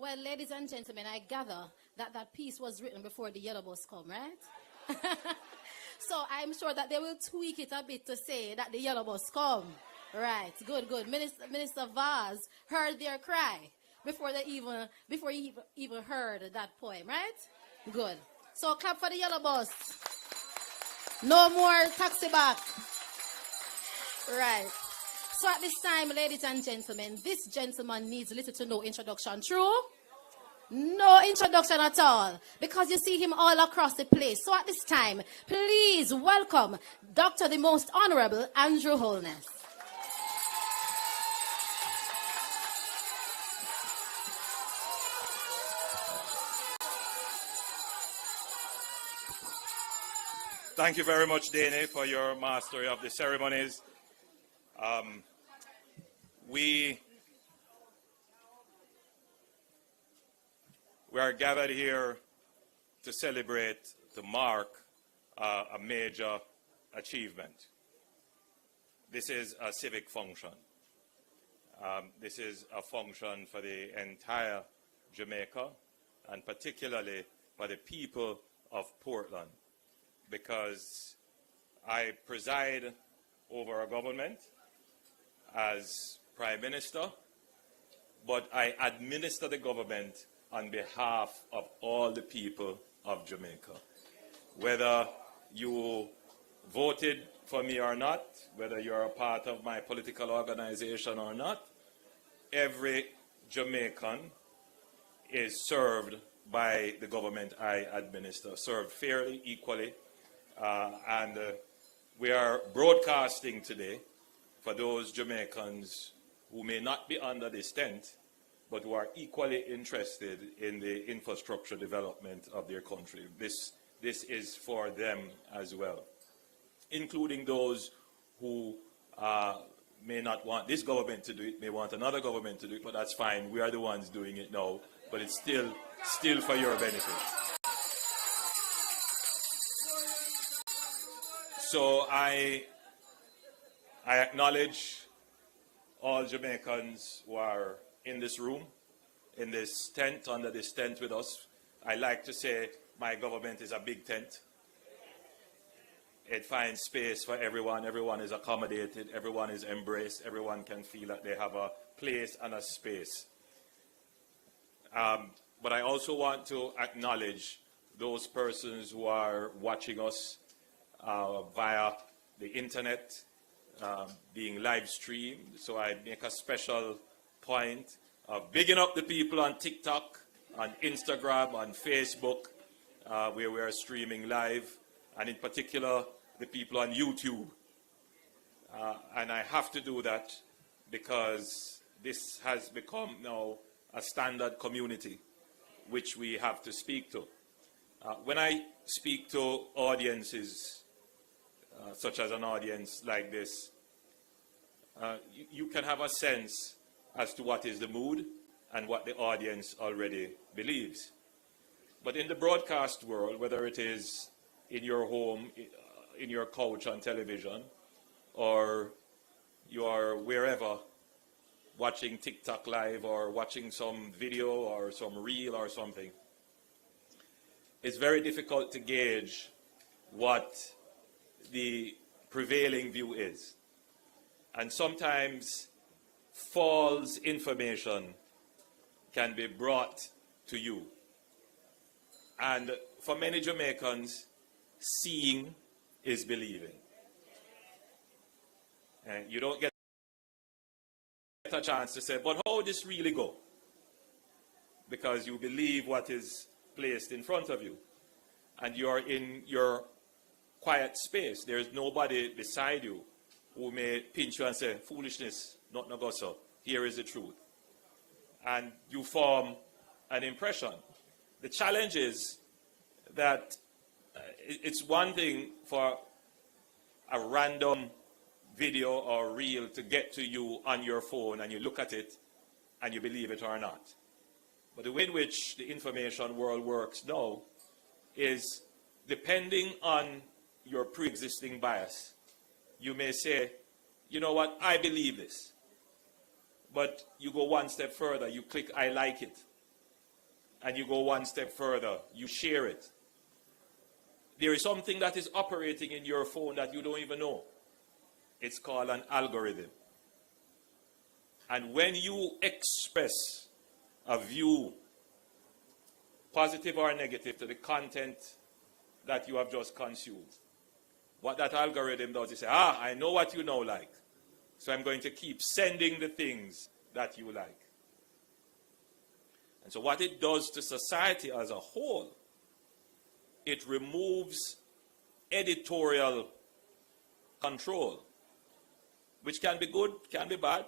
Well, ladies and gentlemen, I gather that that piece was written before the yellow bus come, right? So I'm sure that they will tweak it a bit to say that the yellow bus come. Right, good, good. Minister Vaz heard their cry before he even heard that poem, right? Good. So clap for the yellow bus. No more taxi back. Right. So at this time, ladies and gentlemen, this gentleman needs little to no introduction. True? No introduction at all, because you see him all across the place. So at this time, please welcome Dr. the Most Honorable Andrew Holness. Thank you very much, Dane, for your mastery of the ceremonies. We are gathered here to celebrate, to mark a major achievement. This is a civic function. This is a function for the entire Jamaica, and particularly for the people of Portland, because I preside over a government as Prime Minister, but I administer the government on behalf of all the people of Jamaica. Whether you voted for me or not, whether you're a part of my political organization or not, every Jamaican is served by the government I administer, served fairly, equally. And we are broadcasting today for those Jamaicans who may not be under this tent, but who are equally interested in the infrastructure development of their country. This is for them as well, including those who may not want this government to do it, may want another government to do it, but that's fine. We are the ones doing it now, but it's still for your benefit. So I acknowledge all Jamaicans who are in this room, in this tent, under this tent with us. I like to say my government is a big tent. It finds space for everyone. Everyone is accommodated. Everyone is embraced. Everyone can feel that they have a place and a space. But I also want to acknowledge those persons who are watching us via the internet, being live streamed. So I make a special point of bigging up the people on TikTok, on Instagram, on Facebook, where we are streaming live, and in particular, the people on YouTube. And I have to do that because this has become now a standard community which we have to speak to. When I speak to audiences, such as an audience like this, you can have a sense as to what is the mood and what the audience already believes. But in the broadcast world, whether it is in your home, in your couch on television, or you are wherever watching TikTok live or watching some video or some reel or something, it's very difficult to gauge what the prevailing view is. And sometimes false information can be brought to you. And for many Jamaicans, seeing is believing. And you don't get a chance to say, but how would this really go? Because you believe what is placed in front of you. And you're in your quiet space. There's nobody beside you who may pinch you and say, foolishness, not Nagoso. Here is the truth. And you form an impression. The challenge is that it's one thing for a random video or reel to get to you on your phone and you look at it and you believe it or not. But the way in which the information world works now is depending on your pre-existing bias. You may say, you know what, I believe this. But you go one step further, you click I like it. and you go one step further, you share it. There is something that is operating in your phone that you don't even know. It's called an algorithm. And when you express a view, positive or negative, to the content that you have just consumed, what that algorithm does is say, I know what you now like, so I'm going to keep sending the things that you like. And so what it does to society as a whole, it removes editorial control, which can be good, can be bad,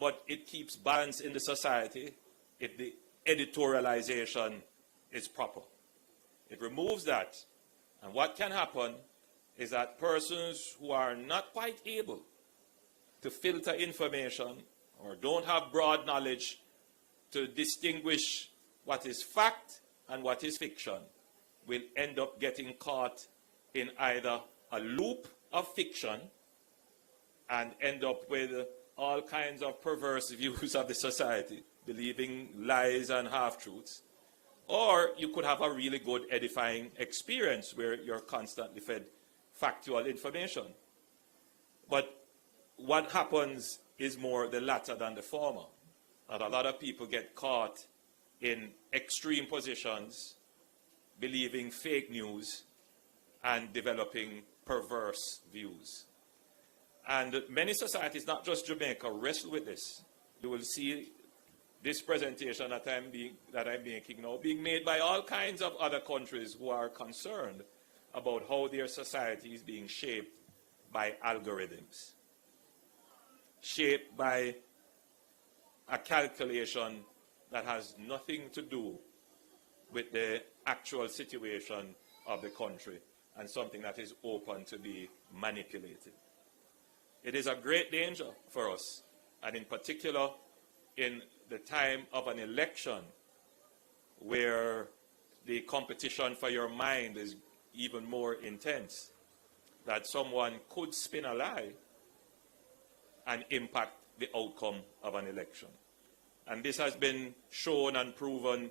but it keeps balance in the society if the editorialization is proper. It removes that. And what can happen is that persons who are not quite able to filter information or don't have broad knowledge to distinguish what is fact and what is fiction will end up getting caught in either a loop of fiction and end up with all kinds of perverse views of the society, believing lies and half-truths. Or you could have a really good edifying experience where you're constantly fed factual information. But what happens is more the latter than the former. That a lot of people get caught in extreme positions, believing fake news, and developing perverse views. And many societies, not just Jamaica, wrestle with this. You will see this presentation that I'm making now being made by all kinds of other countries who are concerned about how their society is being shaped by algorithms, shaped by a calculation that has nothing to do with the actual situation of the country and something that is open to be manipulated. It is a great danger for us, and in particular in the time of an election where the competition for your mind is even more intense, that someone could spin a lie and impact the outcome of an election. And this has been shown and proven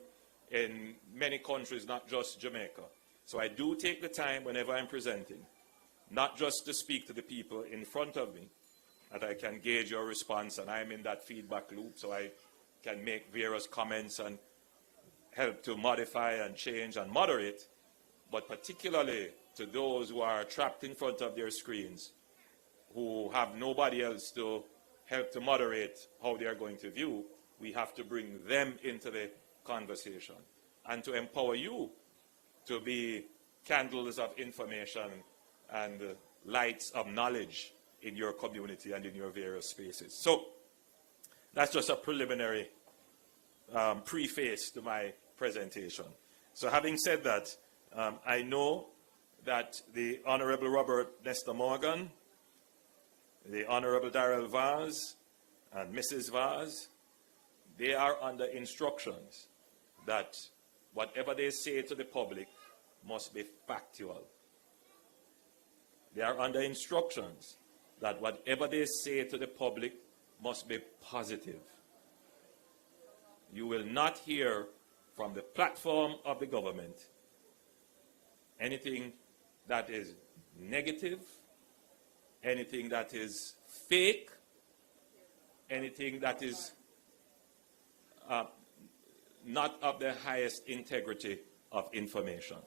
in many countries, not just Jamaica. So I do take the time whenever I'm presenting, not just to speak to the people in front of me, that I can gauge your response, and I'm in that feedback loop, so I can make various comments and help to modify and change and moderate, but particularly to those who are trapped in front of their screens, who have nobody else to help to moderate how they are going to view. We have to bring them into the conversation and to empower you to be candles of information and lights of knowledge in your community and in your various spaces. So that's just a preliminary preface to my presentation. So having said that, I know that the Honorable Robert Nesta Morgan, the Honorable Darrell Vaz, and Mrs. Vaz, they are under instructions that whatever they say to the public must be factual. They are under instructions that whatever they say to the public must be positive. You will not hear from the platform of the government anything that is negative, anything that is fake, anything that is not of the highest integrity of information.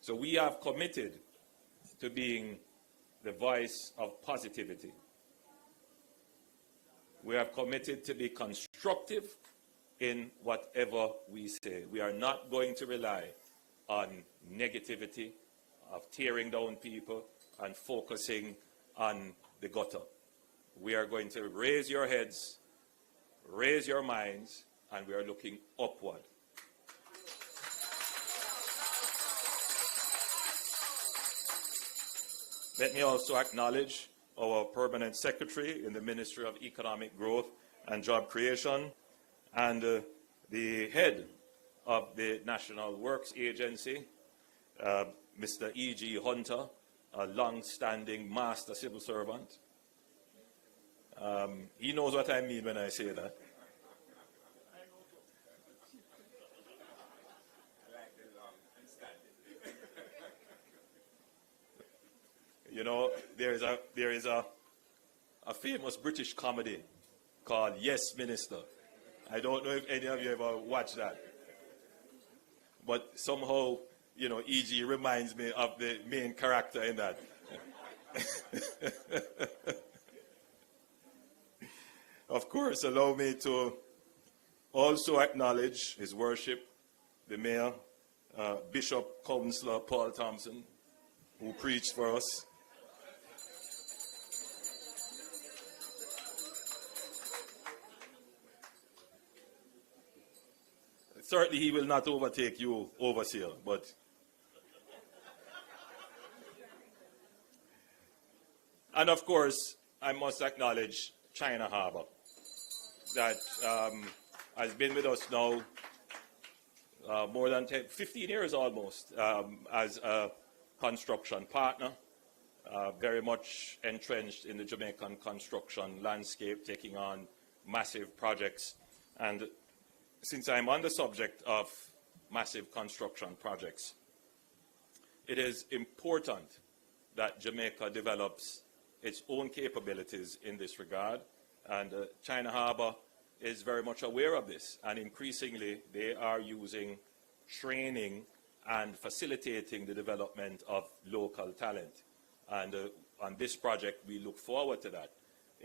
So we have committed to being the voice of positivity. We are committed to be constructive in whatever we say. We are not going to rely on negativity, of tearing down people and focusing on the gutter. We are going to raise your heads, raise your minds, and we are looking upward. Let me also acknowledge our permanent secretary in the Ministry of Economic Growth and Job Creation, and the head of the National Works Agency, Mr. E.G. Hunter, a long-standing master civil servant. He knows what I mean when I say that. You know, there is a famous British comedy called Yes, Minister. I don't know if any of you ever watched that. But somehow, you know, E.G. reminds me of the main character in that. Of course, allow me to also acknowledge His Worship, the Mayor, Bishop Councillor Paul Thompson, who preached for us. Certainly he will not overtake you, overseer, but and of course, I must acknowledge China Harbor, that has been with us now more than 15 years almost as a construction partner, very much entrenched in the Jamaican construction landscape, taking on massive projects. And since I'm on the subject of massive construction projects, it is important that Jamaica develops its own capabilities in this regard, and China Harbor is very much aware of this, and increasingly they are using training and facilitating the development of local talent. And on this project, we look forward to that.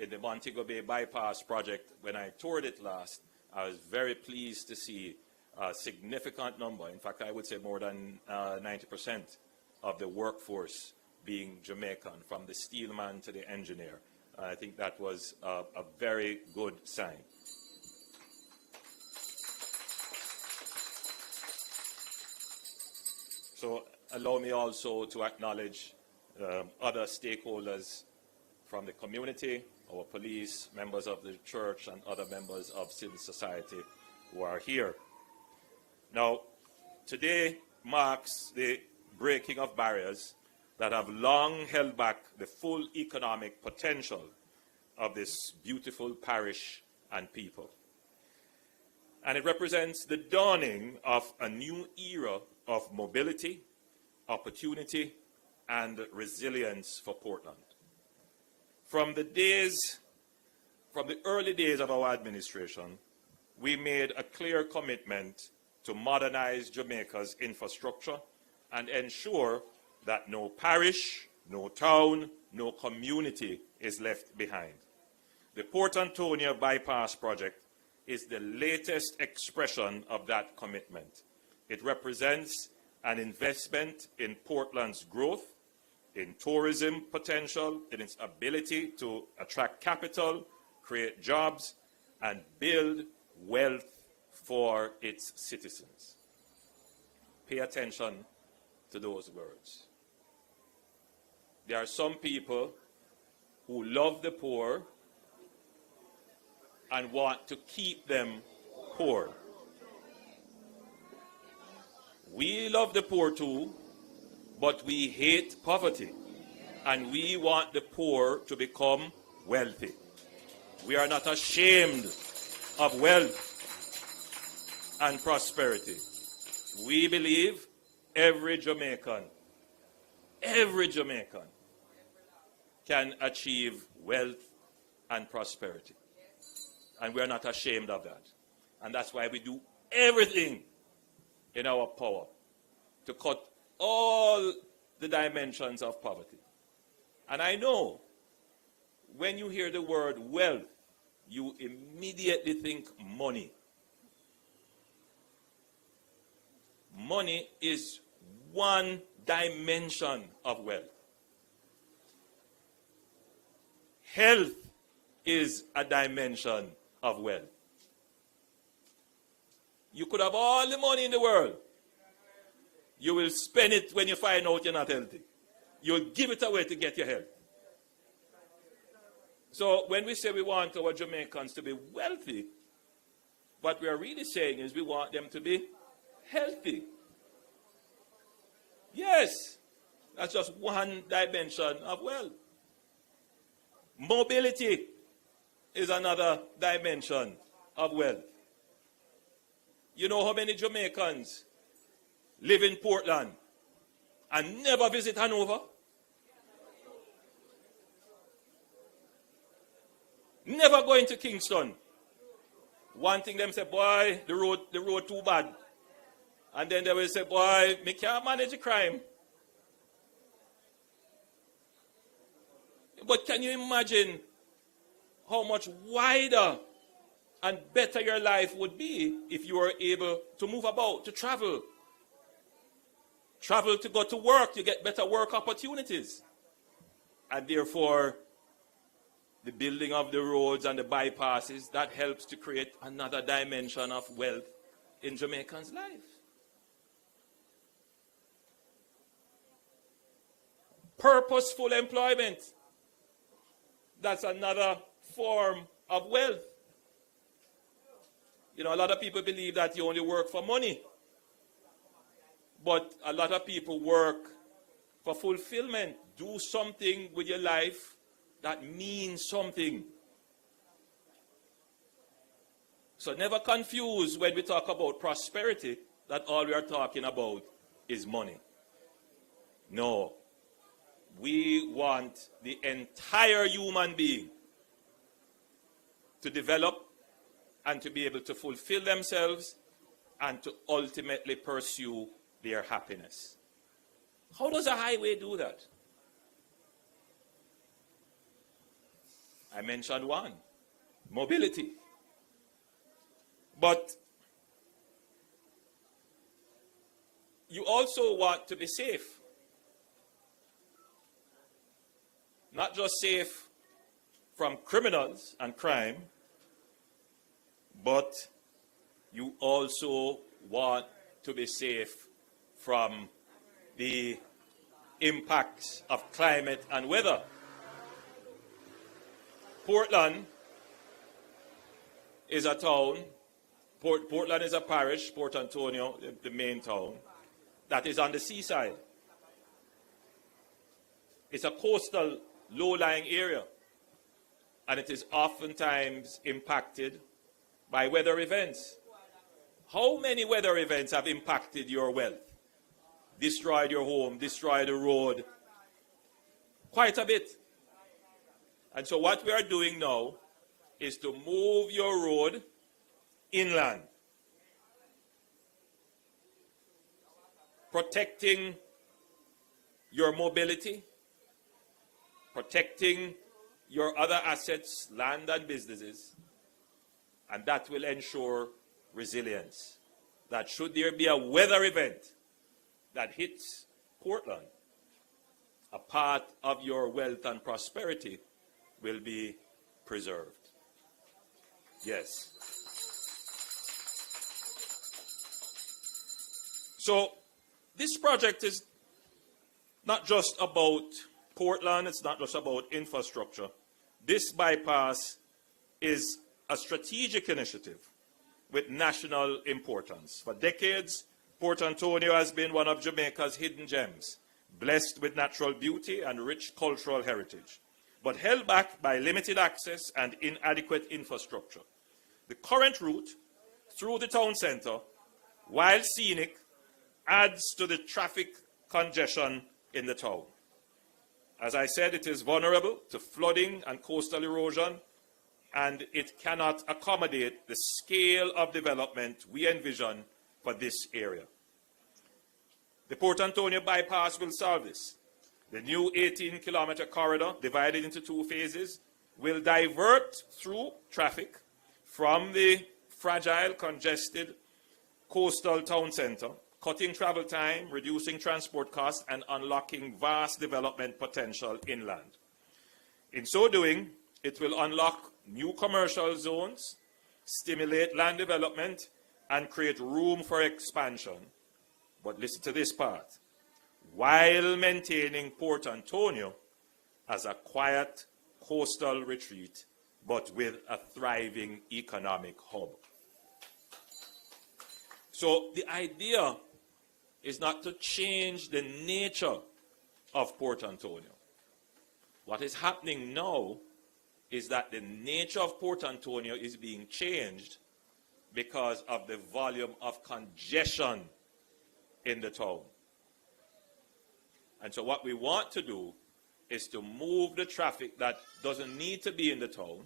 In the Montego Bay Bypass project, when I toured it last, I was very pleased to see a significant number, in fact, I would say more than 90% of the workforce being Jamaican, from the steelman to the engineer. I think that was a very good sign. So allow me also to acknowledge other stakeholders from the community, our police, members of the church, and other members of civil society who are here. Now, today marks the breaking of barriers that have long held back the full economic potential of this beautiful parish and people. And it represents the dawning of a new era of mobility, opportunity, and resilience for Portland. From the early days of our administration, we made a clear commitment to modernize Jamaica's infrastructure and ensure that no parish, no town, no community is left behind. The Port Antonio Bypass project is the latest expression of that commitment. It represents an investment in Portland's growth, in tourism potential, in its ability to attract capital, create jobs, and build wealth for its citizens. Pay attention to those words. There are some people who love the poor and want to keep them poor. We love the poor too, but we hate poverty, and we want the poor to become wealthy. We are not ashamed of wealth and prosperity. We believe every Jamaican can achieve wealth and prosperity. And we are not ashamed of that. And that's why we do everything in our power to cut all the dimensions of poverty. And I know when you hear the word wealth, you immediately think money. Money is one dimension of wealth. Health is a dimension of wealth. You could have all the money in the world. You will spend it when you find out you're not healthy. You'll give it away to get your health. So when we say we want our Jamaicans to be wealthy, what we are really saying is we want them to be healthy. Yes, that's just one dimension of wealth. Mobility is another dimension of wealth. You know how many Jamaicans live in Portland and never visit Hanover? never going to Kingston. One thing them say, boy, the road too bad. And then they will say, boy, me can't manage the crime. But can you imagine how much wider and better your life would be if you were able to move about, to travel? Travel to go to work, you get better work opportunities. And therefore, the building of the roads and the bypasses, that helps to create another dimension of wealth in Jamaicans' life. Purposeful employment. That's another form of wealth. You know, a lot of people believe that you only work for money. But a lot of people work for fulfillment. Do something with your life that means something. So never confuse when we talk about prosperity that all we are talking about is money. No. We want the entire human being to develop and to be able to fulfill themselves and to ultimately pursue their happiness. How does a highway do that? I mentioned one, mobility. But you also want to be safe. Not just safe from criminals and crime, but you also want to be safe from the impacts of climate and weather. Portland is a town, Portland is a parish, Port Antonio, the main town, that is on the seaside. It's a coastal, low-lying area, and it is oftentimes impacted by weather events. How many weather events have impacted your wealth? Destroyed your home, destroyed the road? Quite a bit. And so what we are doing now is to move your road inland, protecting your mobility, protecting your other assets, land and businesses, and that will ensure resilience. That should there be a weather event that hits Portland, a part of your wealth and prosperity will be preserved. Yes. So this project is not just about Portland, it's not just about infrastructure. This bypass is a strategic initiative with national importance. For decades, Port Antonio has been one of Jamaica's hidden gems, blessed with natural beauty and rich cultural heritage, but held back by limited access and inadequate infrastructure. The current route through the town center, while scenic, adds to the traffic congestion in the town. As I said, it is vulnerable to flooding and coastal erosion, and it cannot accommodate the scale of development we envision for this area. The Port Antonio bypass will solve this. The new 18-kilometer corridor, divided into two phases, will divert through traffic from the fragile, congested coastal town center, cutting travel time, reducing transport costs, and unlocking vast development potential inland. In so doing, it will unlock new commercial zones, stimulate land development, and create room for expansion. But listen to this part. While maintaining Port Antonio as a quiet coastal retreat, but with a thriving economic hub. So the idea is not to change the nature of Port Antonio. What is happening now is that the nature of Port Antonio is being changed because of the volume of congestion in the town. And so what we want to do is to move the traffic that doesn't need to be in the town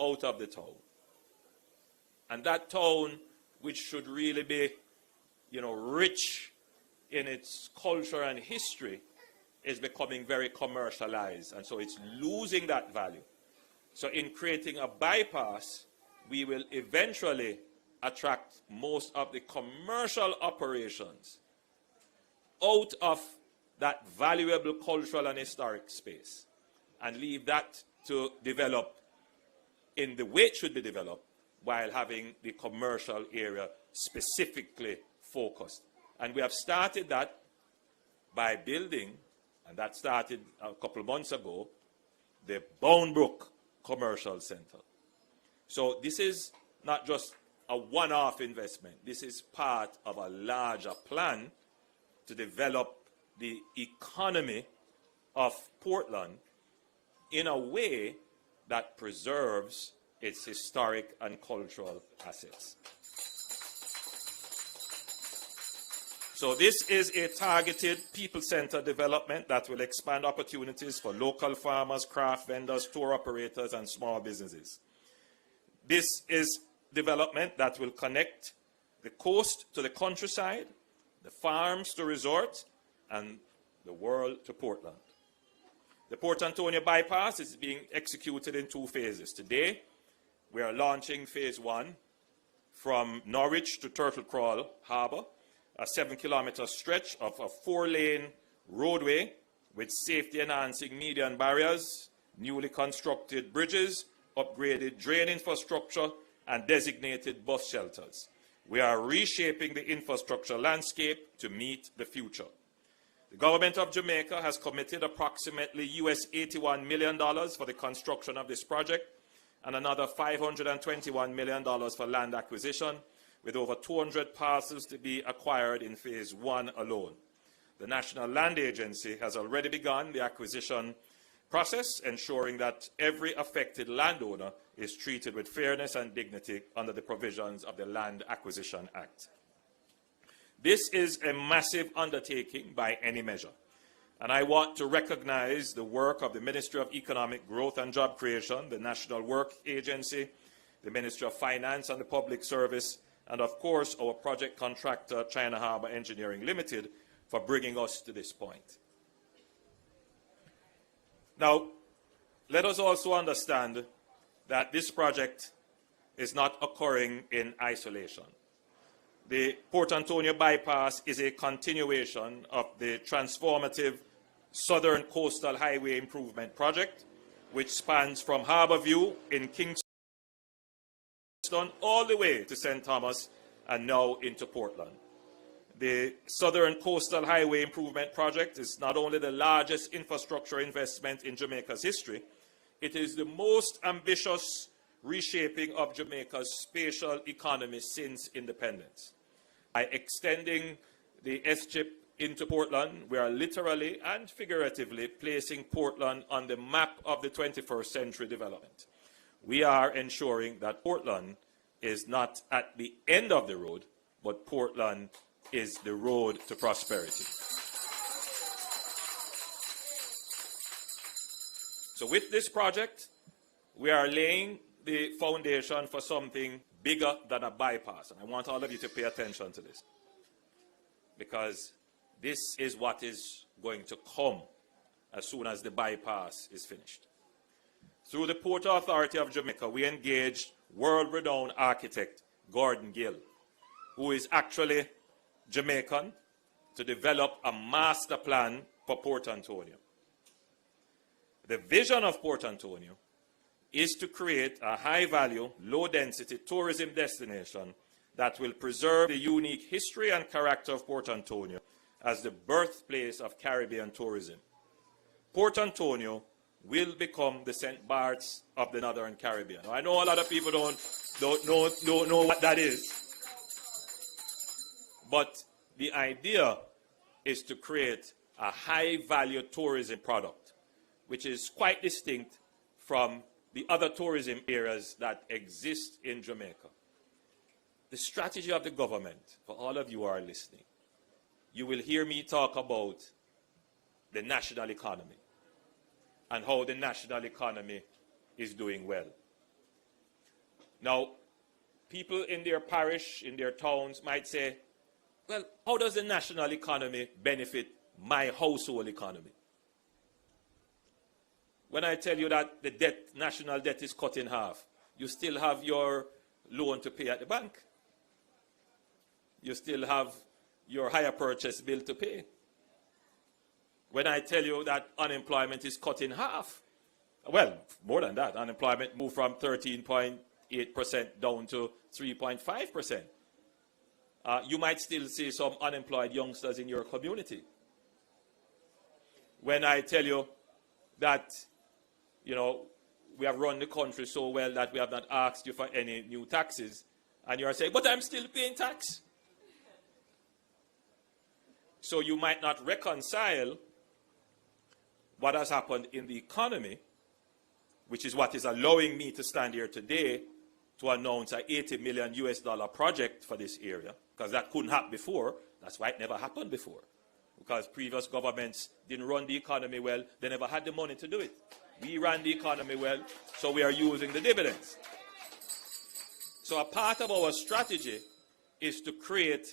out of the town. And that town, which should really be, rich in its culture and history, is becoming very commercialized. And so it's losing that value. So in creating a bypass, we will eventually attract most of the commercial operations out of that valuable cultural and historic space and leave that to develop in the way it should be developed while having the commercial area specifically focused. And we have started that by building, and that started a couple of months ago, the Boundbrook Commercial Center. So this is not just a one-off investment. This is part of a larger plan to develop the economy of Portland in a way that preserves its historic and cultural assets. So this is a targeted people-centered development that will expand opportunities for local farmers, craft vendors, tour operators, and small businesses. This is development that will connect the coast to the countryside, the farms to resorts, and the world to Portland. The Port Antonio Bypass is being executed in 2 phases. Today, we are launching phase 1 from Norwich to Turtle Crawl Harbor, a 7-kilometer stretch of a 4-lane roadway with safety-enhancing median barriers, newly constructed bridges, upgraded drain infrastructure, and designated bus shelters. We are reshaping the infrastructure landscape to meet the future. The government of Jamaica has committed approximately $81 million for the construction of this project and another $521 million for land acquisition, with over 200 parcels to be acquired in phase 1 alone. The National Land Agency has already begun the acquisition process, ensuring that every affected landowner is treated with fairness and dignity under the provisions of the Land Acquisition Act. This is a massive undertaking by any measure, and I want to recognize the work of the Ministry of Economic Growth and Job Creation, the National Work Agency, the Ministry of Finance and the Public Service, and of course our project contractor, China Harbour Engineering Limited, for bringing us to this point. Now, let us also understand that this project is not occurring in isolation. The Port Antonio Bypass is a continuation of the transformative Southern Coastal Highway Improvement Project, which spans from Harborview in Kingston all the way to St. Thomas and now into Portland. The Southern Coastal Highway Improvement Project is not only the largest infrastructure investment in Jamaica's history, it is the most ambitious reshaping of Jamaica's spatial economy since independence. By extending the S-chip into Portland, we are literally and figuratively placing Portland on the map of the 21st century development. We are ensuring that Portland is not at the end of the road, but Portland is the road to prosperity. So with this project, we are laying the foundation for something bigger than a bypass. And I want all of you to pay attention to this, because this is what is going to come as soon as the bypass is finished. Through the Port Authority of Jamaica, we engaged world-renowned architect Gordon Gill, who is actually Jamaican, to develop a master plan for Port Antonio. The vision of Port Antonio is to create a high-value, low-density tourism destination that will preserve the unique history and character of Port Antonio as the birthplace of Caribbean tourism. Port Antonio will become the St. Bart's of the Northern Caribbean. Now, I know a lot of people don't know what that is, but the idea is to create a high-value tourism product, which is quite distinct from the other tourism areas that exist in Jamaica. The strategy of the government, for all of you who are listening, you will hear me talk about the national economy and how the national economy is doing well. Now, people in their parish, in their towns might say, well, how does the national economy benefit my household economy? When I tell you that the debt, national debt is cut in half, you still have your loan to pay at the bank. You still have your hire purchase bill to pay. When I tell you that unemployment is cut in half, well, more than that, unemployment moved from 13.8% down to 3.5%. You might still see some unemployed youngsters in your community. When I tell you that, we have run the country so well that we have not asked you for any new taxes, and you are saying, but I'm still paying tax. So you might not reconcile what has happened in the economy, which is what is allowing me to stand here today to announce an $80 million project for this area, because that couldn't happen before. That's why it never happened before, because previous governments didn't run the economy well. They never had the money to do it. We ran the economy well, so we are using the dividends. So a part of our strategy is to create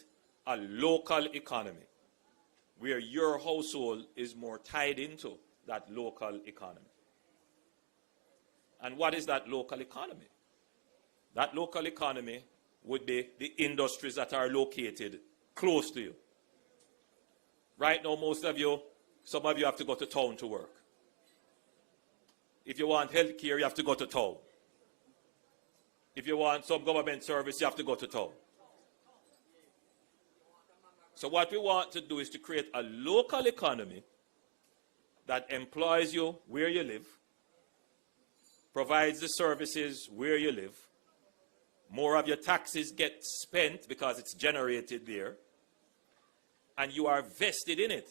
a local economy where your household is more tied into that local economy. And what is that local economy? That local economy would be the industries that are located close to you. Right now, some of you have to go to town to work. If you want health care, you have to go to town. If you want some government service, you have to go to town. So what we want to do is to create a local economy that employs you where you live, provides the services where you live. More of your taxes get spent because it's generated there, and you are vested in it.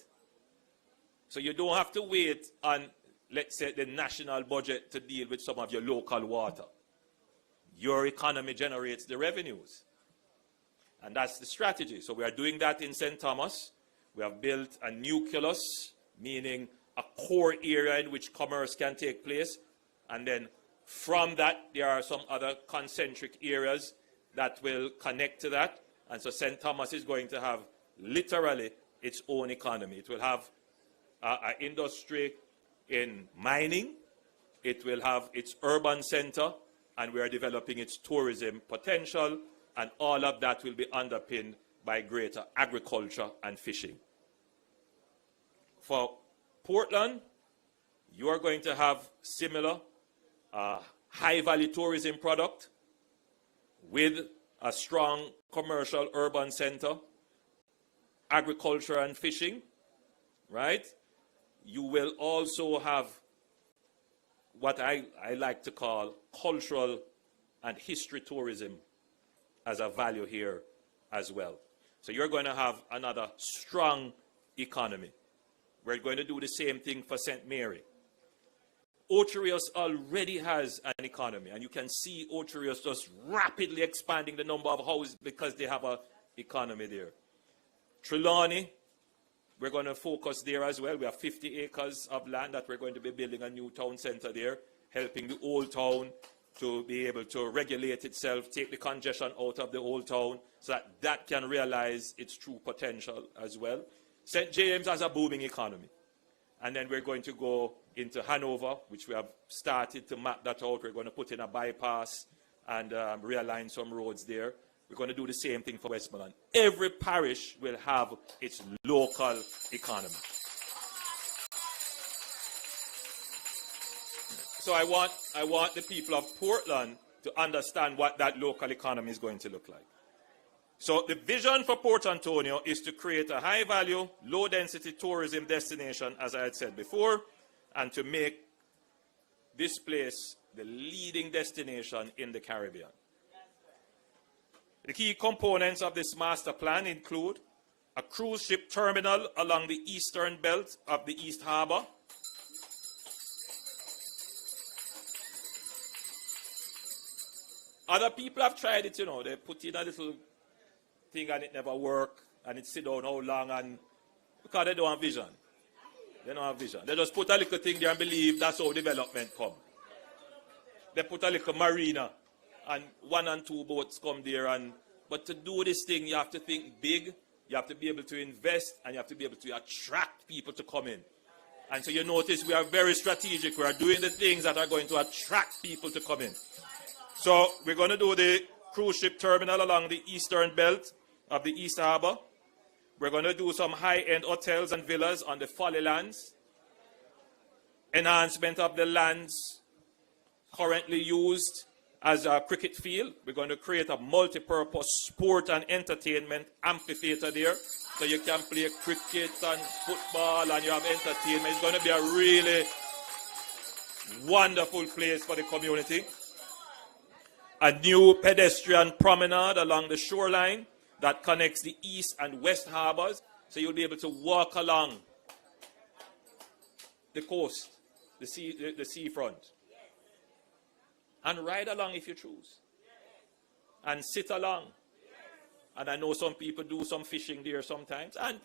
So you don't have to wait on, let's say, the national budget to deal with some of your local water. Your economy generates the revenues. And that's the strategy. So we are doing that in St. Thomas. We have built a nucleus, meaning a core area in which commerce can take place. And then from that, there are some other concentric areas that will connect to that. And so St. Thomas is going to have literally its own economy. It will have an industry in mining. It will have its urban center, and we are developing its tourism potential, and all of that will be underpinned by greater agriculture and fishing. For Portland, you are going to have similar high-value tourism product with a strong commercial urban center, agriculture and fishing, right? You will also have what I like to call cultural and history tourism as a value here as well. So you're going to have another strong economy. We're going to do the same thing for St. Mary. Ocho Rios already has an economy, and you can see Ocho Rios just rapidly expanding the number of houses because they have an economy there. Trelawney, we're going to focus there as well. We have 50 acres of land that we're going to be building a new town center there, helping the old town to be able to regulate itself, take the congestion out of the old town so that that can realize its true potential as well. St. James has a booming economy. And then we're going to go into Hanover, which we have started to map that out. We're going to put in a bypass and realign some roads there. We're going to do the same thing for Westmoreland. Every parish will have its local economy. So I want the people of Portland to understand what that local economy is going to look like. So the vision for Port Antonio is to create a high-value, low-density tourism destination, as I had said before, and to make this place the leading destination in the Caribbean. The key components of this master plan include a cruise ship terminal along the eastern belt of the East Harbor, other people have tried it, they put in a little thing and it never worked, and it sit down how long, and because they don't have vision. They don't have vision. They just put a little thing there and believe that's how development come. They put a little marina and 1 and 2 boats come there. But to do this thing, you have to think big, you have to be able to invest, and you have to be able to attract people to come in. And so you notice we are very strategic. We are doing the things that are going to attract people to come in. So we're going to do the cruise ship terminal along the eastern belt of the East Harbor. We're going to do some high-end hotels and villas on the Folly lands. Enhancement of the lands currently used as a cricket field. We're going to create a multi-purpose sport and entertainment amphitheater there. So you can play cricket and football and you have entertainment. It's going to be a really wonderful place for the community. A new pedestrian promenade along the shoreline that connects the east and west harbors. So you'll be able to walk along the coast, the seafront. And ride along if you choose. And sit along. And I know some people do some fishing there sometimes. And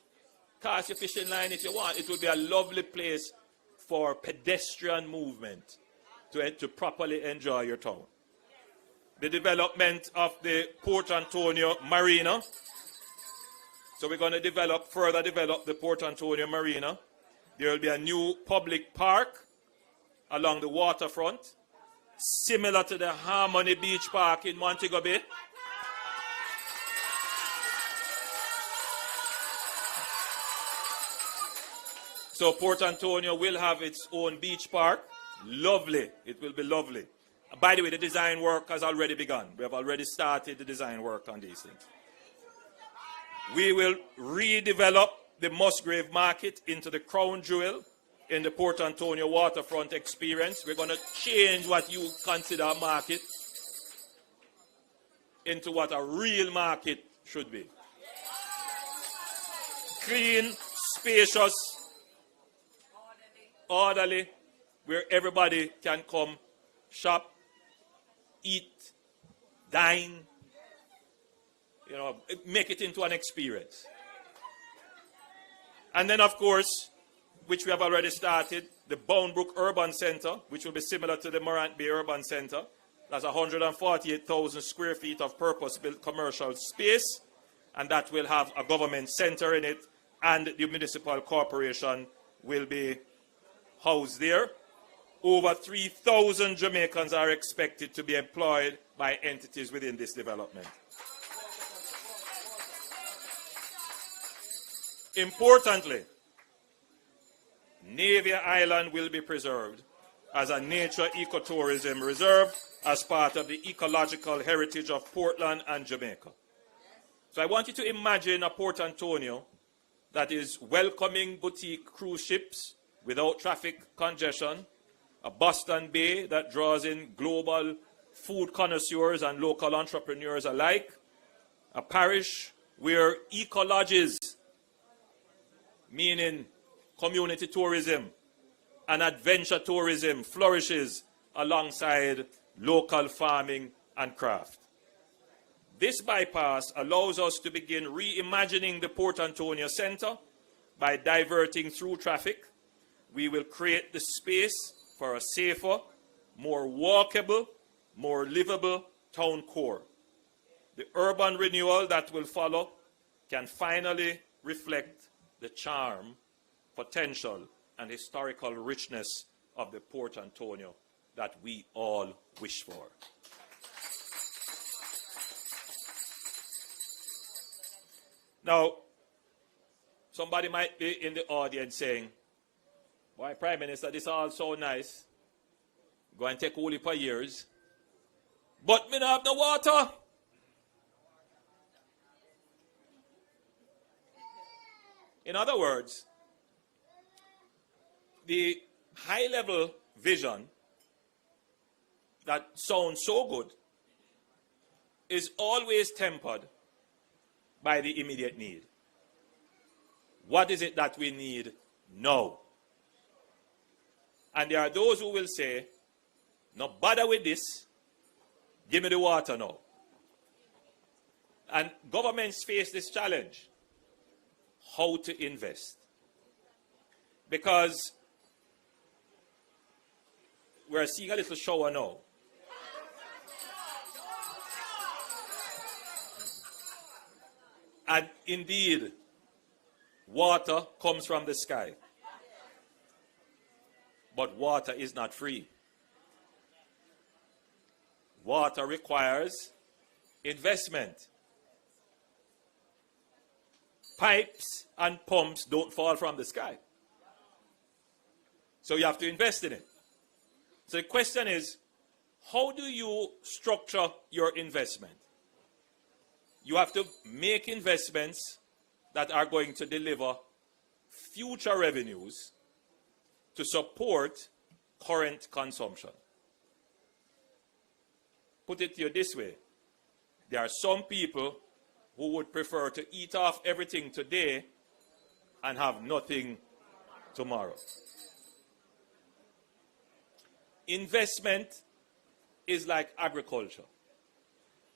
cast your fishing line if you want. It will be a lovely place for pedestrian movement to properly enjoy your town. The development of the Port Antonio Marina. So we're going to further develop the Port Antonio Marina. There will be a new public park along the waterfront, similar to the Harmony Beach Park in Montego Bay. So Port Antonio will have its own beach park. Lovely. It will be lovely. By the way, the design work has already begun. We have already started the design work on these things. We will redevelop the Musgrave Market into the crown jewel in the Port Antonio waterfront experience. We're going to change what you consider a market into what a real market should be. Clean, spacious, orderly, where everybody can come, shop, eat, dine, make it into an experience. And then, of course, which we have already started, the Boundbrook Urban Center, which will be similar to the Morant Bay Urban Center. That's 148,000 square feet of purpose-built commercial space, and that will have a government center in it, and the municipal corporation will be housed there. Over 3,000 Jamaicans are expected to be employed by entities within this development. Importantly, Navia Island will be preserved as a nature ecotourism reserve as part of the ecological heritage of Portland and Jamaica. So I want you to imagine a Port Antonio that is welcoming boutique cruise ships without traffic congestion, a Boston Bay that draws in global food connoisseurs and local entrepreneurs alike, a parish where ecolodges, meaning community tourism and adventure tourism, flourishes alongside local farming and craft. This bypass allows us to begin reimagining the Port Antonio Center by diverting through traffic. We will create the space for a safer, more walkable, more livable town core. The urban renewal that will follow can finally reflect the charm, potential, and historical richness of the Port Antonio that we all wish for. Now, somebody might be in the audience saying, "Why, Prime Minister, this all so nice. Go and take only for years. But me not have no water." In other words, the high-level vision that sounds so good is always tempered by the immediate need. What is it that we need now? And there are those who will say, "No bother with this, give me the water now." And governments face this challenge: how to invest. Because we're seeing a little shower now. And indeed, water comes from the sky. But water is not free. Water requires investment. Pipes and pumps don't fall from the sky. So you have to invest in it. So the question is, how do you structure your investment? You have to make investments that are going to deliver future revenues to support current consumption. Put it to you this way. There are some people who would prefer to eat off everything today and have nothing tomorrow. Investment is like agriculture.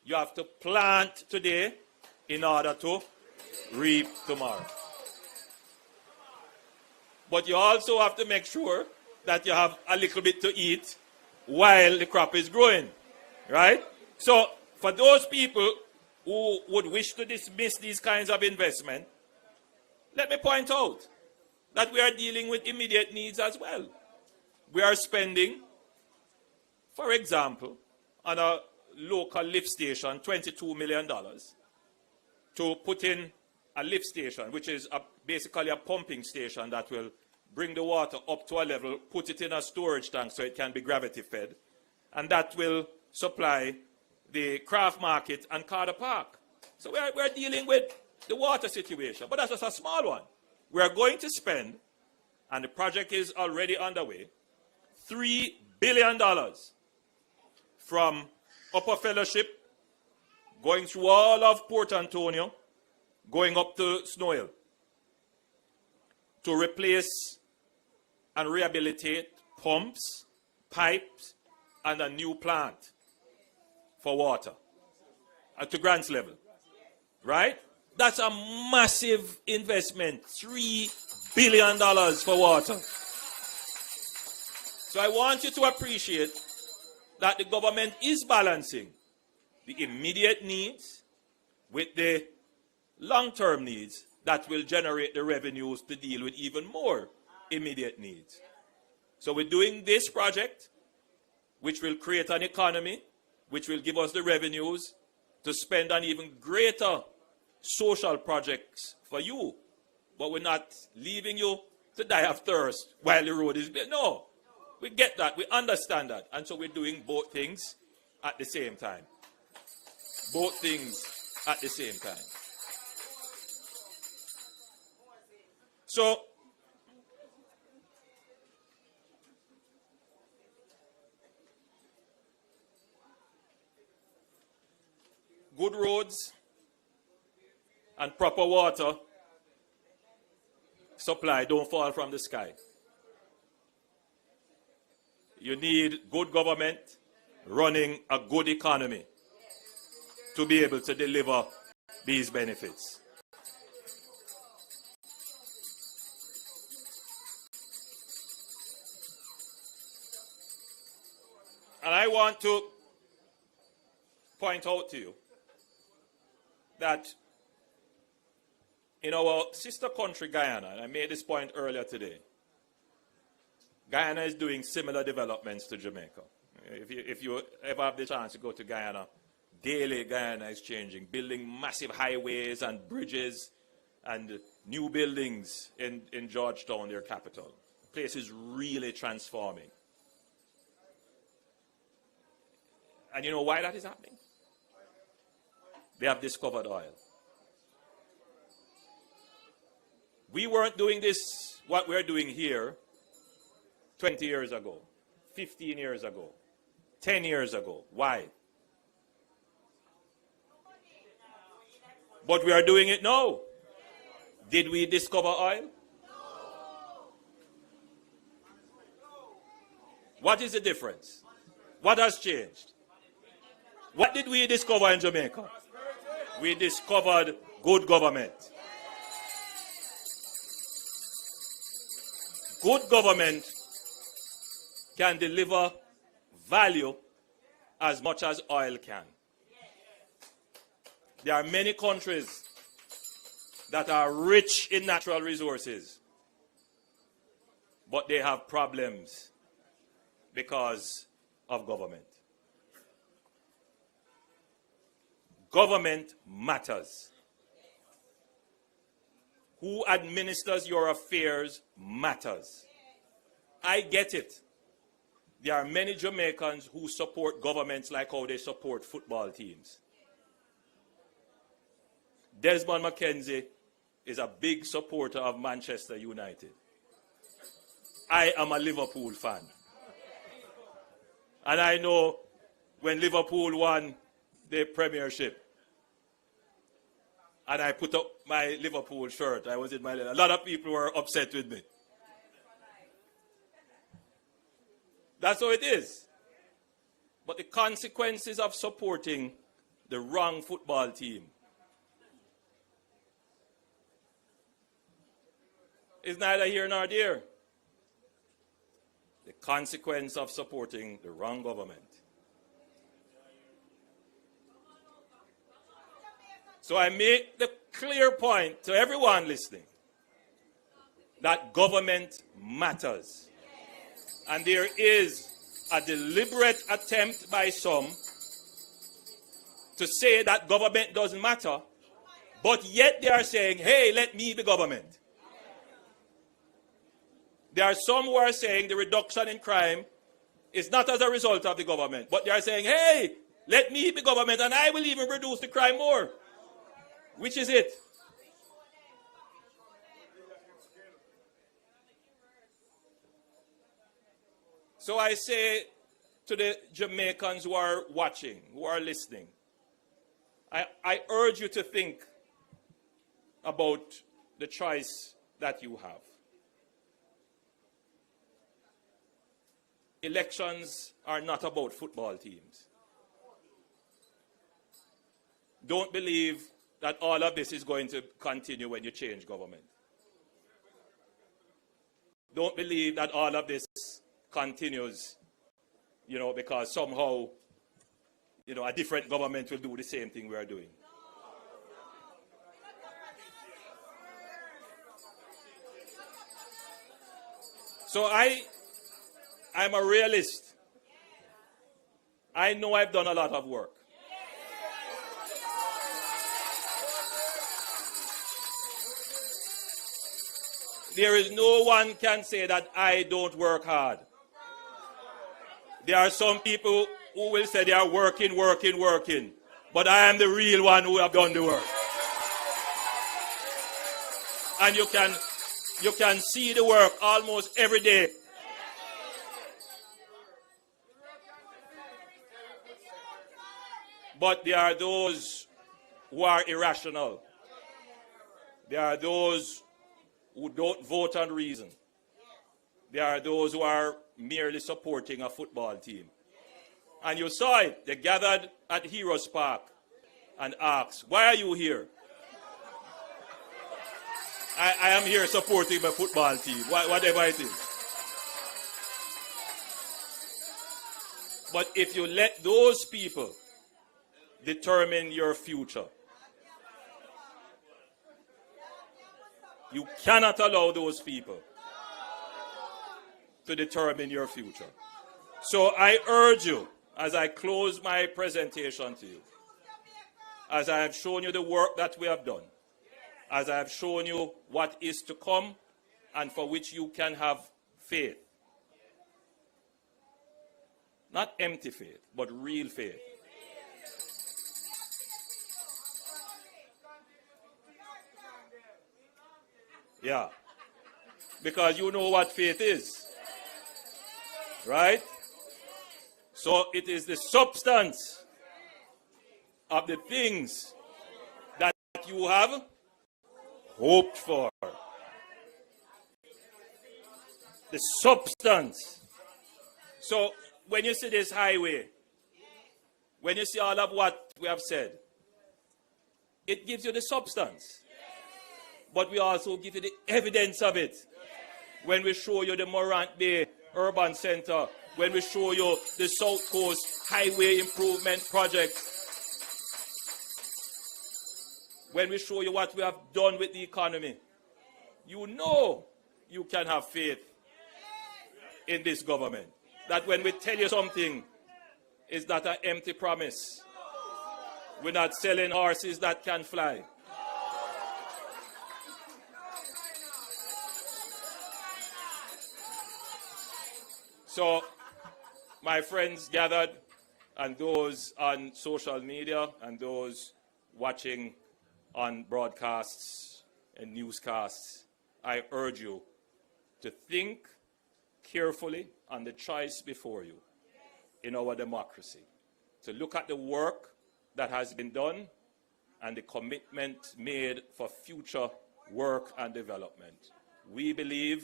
You have to plant today in order to reap tomorrow. But you also have to make sure that you have a little bit to eat while the crop is growing. Right? So, for those people who would wish to dismiss these kinds of investment, let me point out that we are dealing with immediate needs as well. We are spending, for example, on a local lift station, $22 million to put in a lift station, which is basically a pumping station that will bring the water up to a level, put it in a storage tank so it can be gravity fed, and that will supply the craft market and Carter Park. So we're dealing with the water situation, but that's just a small one. We are going to spend, and the project is already underway, $3 billion from Upper Fellowship, going through all of Port Antonio, going up to Snow Hill, to replace and rehabilitate pumps, pipes, and a new plant for water to grants level. Right? That's a massive investment. $3 billion for water. So I want you to appreciate that the government is balancing the immediate needs with the long-term needs that will generate the revenues to deal with even more immediate needs. So we're doing this project, which will create an economy, which will give us the revenues to spend on even greater social projects for you. But we're not leaving you to die of thirst while the road is built. No, we get that, we understand that. And so we're doing both things at the same time. Both things at the same time. So, good roads and proper water supply don't fall from the sky. You need good government running a good economy to be able to deliver these benefits. And I want to point out to you that in our sister country, Guyana, and I made this point earlier today, Guyana is doing similar developments to Jamaica. If you ever have the chance to go to Guyana, daily Guyana is changing, building massive highways and bridges and new buildings in Georgetown, their capital. The place is really transforming. And you know why that is happening? They have discovered oil. We weren't doing this, what we're doing here, 20 years ago, 15 years ago, 10 years ago. Why? But we are doing it now. Did we discover oil? What is the difference? What has changed? What did we discover in Jamaica? We discovered good government. Good government can deliver value as much as oil can. There are many countries that are rich in natural resources, but they have problems because of government. Government matters. Who administers your affairs matters. I get it. There are many Jamaicans who support governments like how they support football teams. Desmond McKenzie is a big supporter of Manchester United. I am a Liverpool fan. And I know when Liverpool won the Premiership, and I put up my Liverpool shirt, a lot of people were upset with me. That's how it is. But the consequences of supporting the wrong football team is neither here nor there. The consequence of supporting the wrong government. So I make the clear point to everyone listening that government matters. And there is a deliberate attempt by some to say that government doesn't matter, but yet they are saying, hey, let me be government. There are some who are saying the reduction in crime is not as a result of the government, but they are saying, hey, let me be government and I will even reduce the crime more. Which is it? So I say to the Jamaicans who are watching, who are listening, I urge you to think about the choice that you have. Elections are not about football teams. Don't believe that all of this is going to continue when you change government. Don't believe that all of this continues, because somehow, a different government will do the same thing we are doing. So I'm a realist. I know I've done a lot of work. There is no one can say that I don't work hard. There are some people who will say they are working. But I am the real one who have done the work. And you can see the work almost every day. But there are those who are irrational. There are those who don't vote on reason. There are those who are merely supporting a football team. And you saw it. They gathered at Heroes Park and asked, why are you here? I am here supporting my football team, whatever it is. But if you let those people determine your future, you cannot allow those people to determine your future. So I urge you, as I close my presentation to you, as I have shown you the work that we have done, as I have shown you what is to come and for which you can have faith. Not empty faith, but real faith. Yeah. Because you know what faith is. Right? So it is the substance of the things that you have hoped for. The substance. So when you see this highway, when you see all of what we have said, it gives you the substance. But we also give you the evidence of it. When we show you the Morant Bay Urban Center, when we show you the South Coast Highway Improvement Project, when we show you what we have done with the economy, you know you can have faith in this government. That when we tell you something, it's not an empty promise. We're not selling horses that can fly. So, my friends gathered, and those on social media, and those watching on broadcasts and newscasts, I urge you to think carefully on the choice before you in our democracy, to look at the work that has been done and the commitment made for future work and development. We believe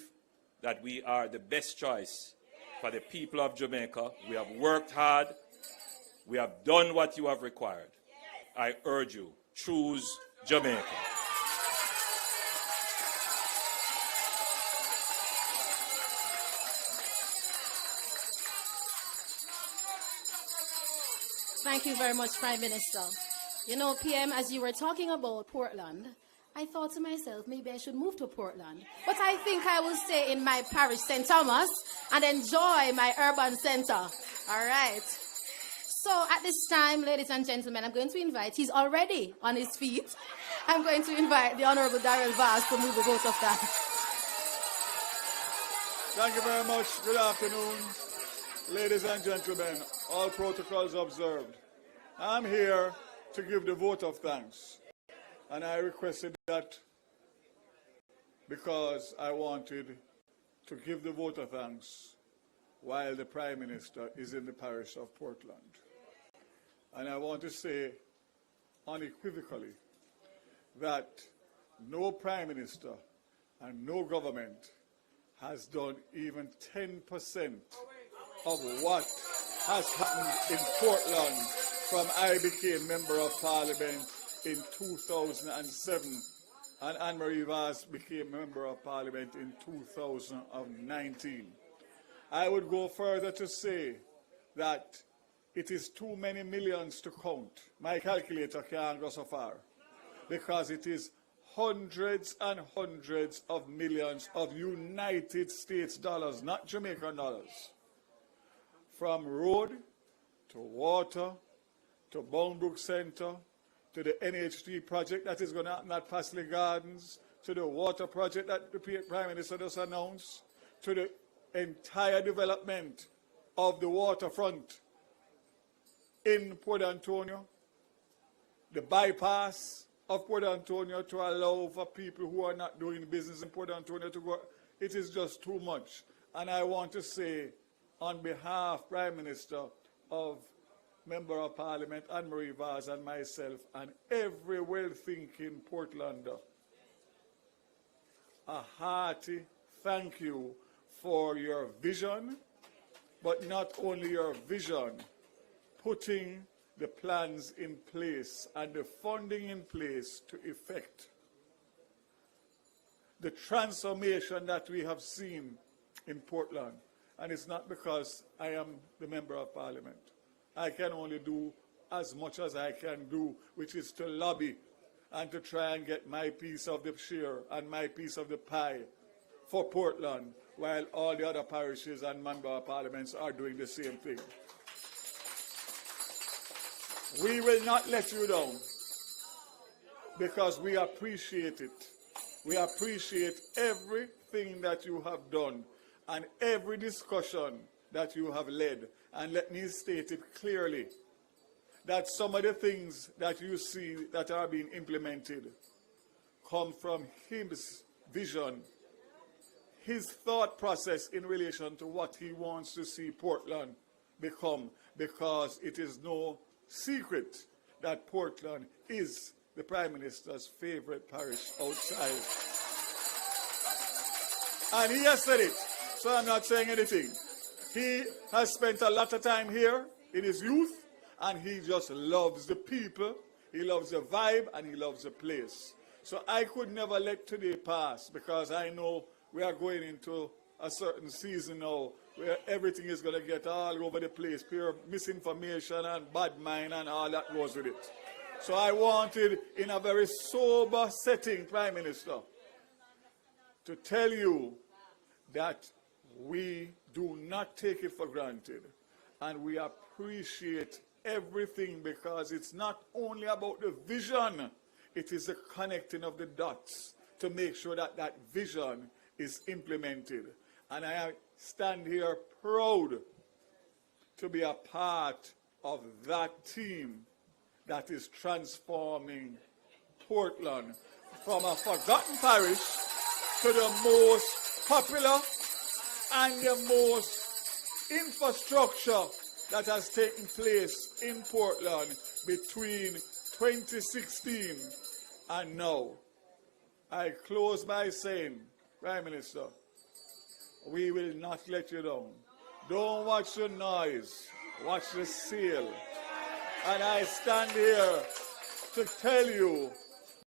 that we are the best choice for the people of Jamaica. We have worked hard. We have done what you have required. I urge you, choose Jamaica. Thank you very much, Prime Minister. You know, PM, as you were talking about Portland, I thought to myself, maybe I should move to Portland. But I think I will stay in my parish, St. Thomas, and enjoy my urban center. All right. So at this time, ladies and gentlemen, I'm going to invite, he's already on his feet. I'm going to invite the Honorable Darrell Vaz to move the vote of thanks. Thank you very much. Good afternoon, ladies and gentlemen. All protocols observed. I'm here to give the vote of thanks. And I requested that because I wanted to give the vote of thanks while the Prime Minister is in the parish of Portland. And I want to say unequivocally that no Prime Minister and no government has done even 10% of what has happened in Portland from I became Member of Parliament in 2007 and Anne-Marie Vaz became Member of Parliament in 2019. I would go further to say that it is too many millions to count. My calculator can't go so far because it is hundreds and hundreds of millions of United States dollars, not Jamaican dollars, from road to water to Boundbrook Center to the NH3 project that is going to happen at Pasley Gardens, to the water project that the Prime Minister just announced, to the entire development of the waterfront in Port Antonio, the bypass of Port Antonio to allow for people who are not doing business in Port Antonio to go. It is just too much. And I want to say, on behalf, Prime Minister, of Member of Parliament Anne-Marie Vaz and myself and every well-thinking Portlander, a hearty thank you for your vision, but not only your vision, putting the plans in place and the funding in place to effect the transformation that we have seen in Portland. And it's not because I am the Member of Parliament. I can only do as much as I can do, which is to lobby and to try and get my piece of the share and my piece of the pie for Portland, while all the other parishes and Member of Parliaments are doing the same thing. We will not let you down because we appreciate it. We appreciate everything that you have done and every discussion that you have led. And let me state it clearly that some of the things that you see that are being implemented come from his vision, his thought process in relation to what he wants to see Portland become, because it is no secret that Portland is the Prime Minister's favorite parish outside. And he has said it, so I'm not saying anything. He has spent a lot of time here in his youth, and he just loves the people, he loves the vibe, and he loves the place. So I could never let today pass, because I know we are going into a certain season now where everything is going to get all over the place, pure misinformation and bad mind and all that goes with it. So I wanted, in a very sober setting, Prime Minister, to tell you that we do not take it for granted, and we appreciate everything, because it's not only about the vision, it is the connecting of the dots to make sure that that vision is implemented. And I stand here proud to be a part of that team that is transforming Portland from a forgotten parish to the most popular and the most infrastructure that has taken place in Portland between 2016 and now. I close by saying, Prime Minister, we will not let you down. Don't watch the noise, watch the sail. And I stand here to tell you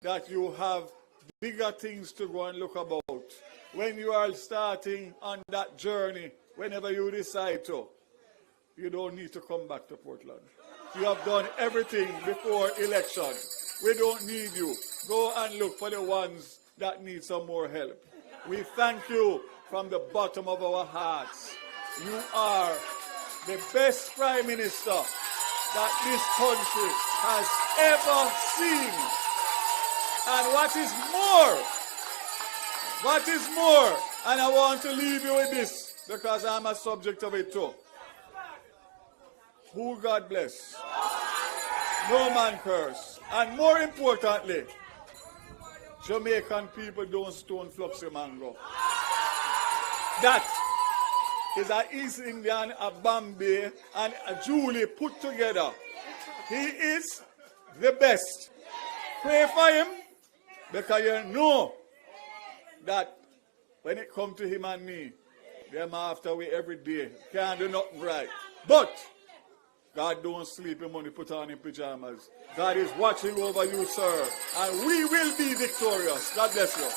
that you have bigger things to go and look about. When you are starting on that journey, whenever you decide to, you don't need to come back to Portland. You have done everything before election. We don't need you. Go and look for the ones that need some more help. We thank you from the bottom of our hearts. You are the best Prime Minister that this country has ever seen. And what is more, and I want to leave you with this, because I'm a subject of it too. Who God bless, no man curse. And more importantly, Jamaican people don't stone Fluxy Mango. That is a East Indian, a Bombay, and a Julie put together. He is the best. Pray for him, because you know that when it comes to him and me, them after we every day. Can't do nothing right. But God don't sleep him when he put on his pajamas. God is watching over you, sir. And we will be victorious. God bless you.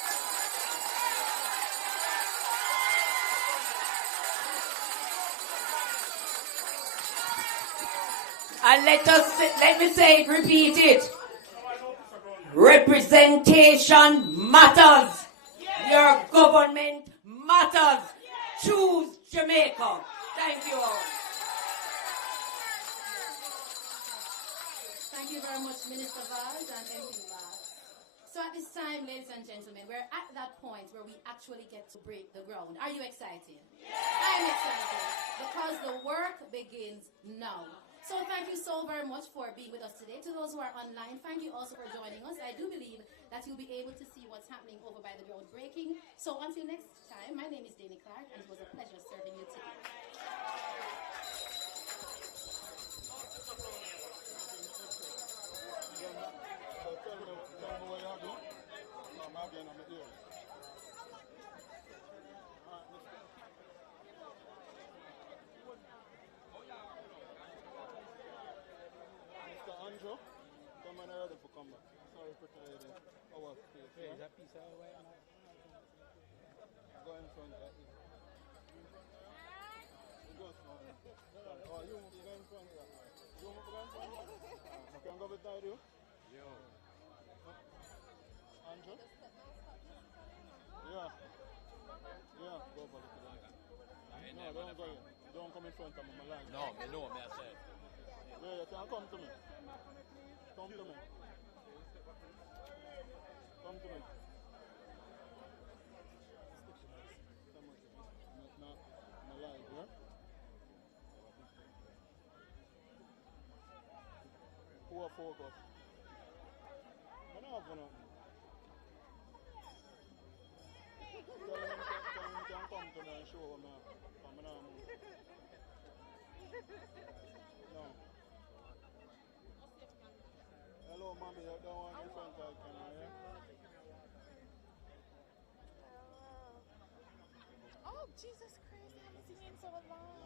And let me say it, repeat it. Representation matters. Your government matters. Choose Jamaica. Thank you all. Thank you very much, Minister Vaz and MP Vaz. So at this time, ladies and gentlemen, we're at that point where we actually get to break the ground. Are you excited? Yeah. I'm excited because the work begins now. So thank you so very much for being with us today. To those who are online, thank you also for joining us. I do believe that you'll be able to see what's happening over by the groundbreaking. So until next time, my name is Danny Clark, and it was a pleasure serving you today. Andrew, come on early for come back. Sorry for today. Our place. Hey, is that piece of white? Go in front of it. Go small. Oh, you go in front of that. You want to go in front of that? I can go beside you. Yo. Andrew? Yeah. Yeah, go for it. No, don't go in. Don't come in front of me. No, me know, me I said. Yeah, you can come to me. Come to me. Come to me. My life, yeah? Who are focused? I don't have one. Tell him can come to me and show him now. I'm not moving. No. Hello, mommy. You don't want me front of camera, yeah? Oh, Jesus Christ, I haven't seen you in so long.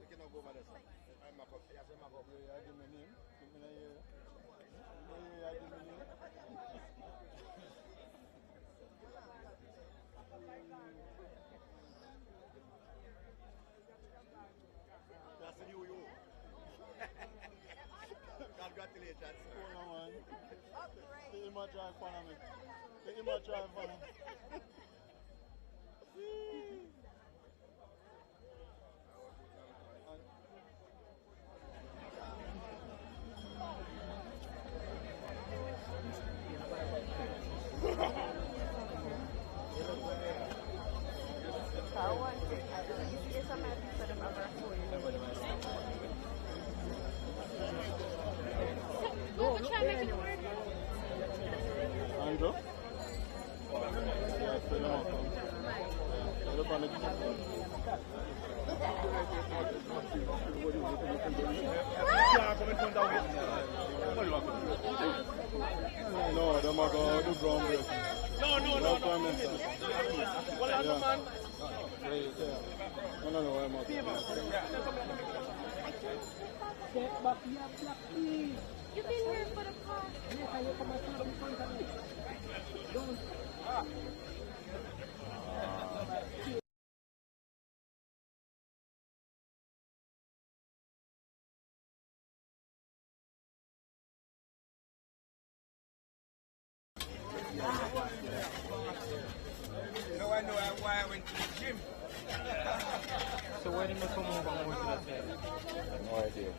We cannot go by this. I'm a cop. Yes, I'm a cop. Yeah, give me name. Give me a year. Yeah, give me name. Go, try and make it work. Andrew? Yeah, so you know, look on the no, they might go do ground break. No. What happened, man? No, I'm not. You've been here for the past. I know why I went to the gym. So why didn't you come over and go to that side? No idea.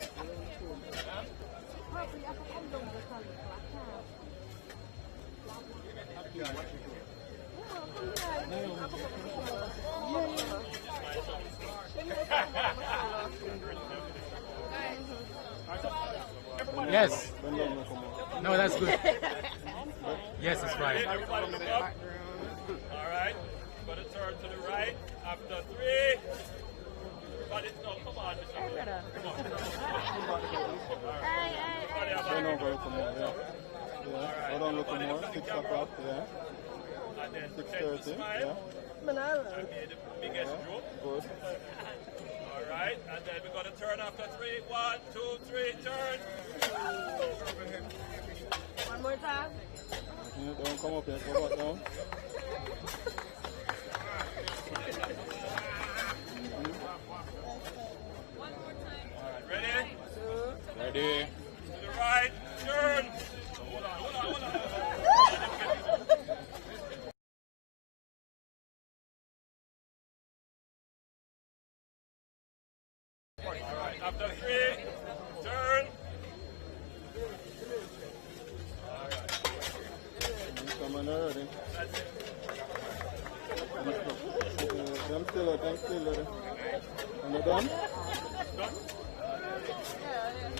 Yes. No, that's good. Yes, it's fine. Everybody look up. All right. Got to turn to the right. After 3. Everybody, no, come on. Come on. Turn over a little more, yeah. Hold on a little more. 6 o'clock, yeah. And then 6:30, yeah. I made the biggest joke. Good. All right. And then we're going to turn after 3. 1, 2, 3, turn. One more time. Yeah, don't come up yet. Go back down. Ready? Ready. To the right. Turn. Hold on. All right. After 3, turn. Come on already. That's it. Them still ready. And they're done?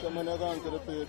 Come on, they're gone to the page.